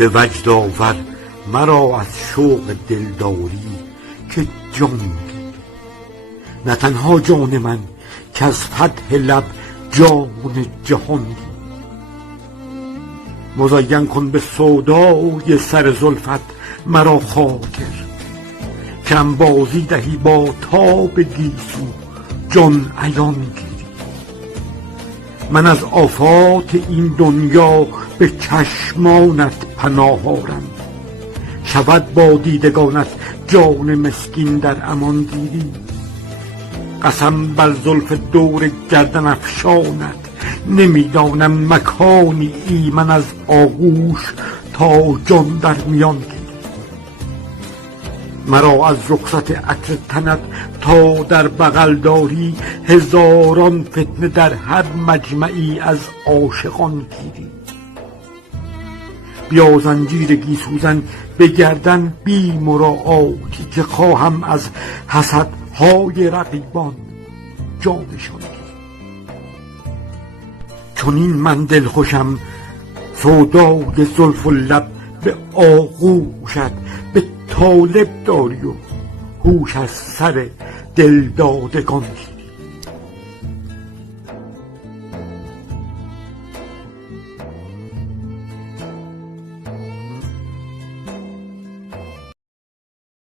به وجد آور مرا از شوق دلداری که جان گیری. نه تنها جان من که از فتح لب جان جهان گیری. مزین کن به سودای سر زلفت مرا خاطر، که انبازی دهی با تاب گیسو جان عیان گیری. من از آفات این دنیا به چشمانت پناه آرم، شود با دیدگانت جان مسکین در امان گیری. قسم بر زلف دور گردن افشانت، نمیدانم مکانی ایمن از آغوش تا جان در میان گیری. مرا از رخصت عطر تنت تا در بغل داری، هزاران فتنه در هر مجمعی از عاشقان گیری. بیا زنجیر گیسوزن به گردن بی مراعاتی، که خواهم از حسدهای رقیبان جانشان گیری. چنین من دلخوشم سودای زلف و لب به آغوشت، به طالب داری و هوش از سر دل دادگان گیری.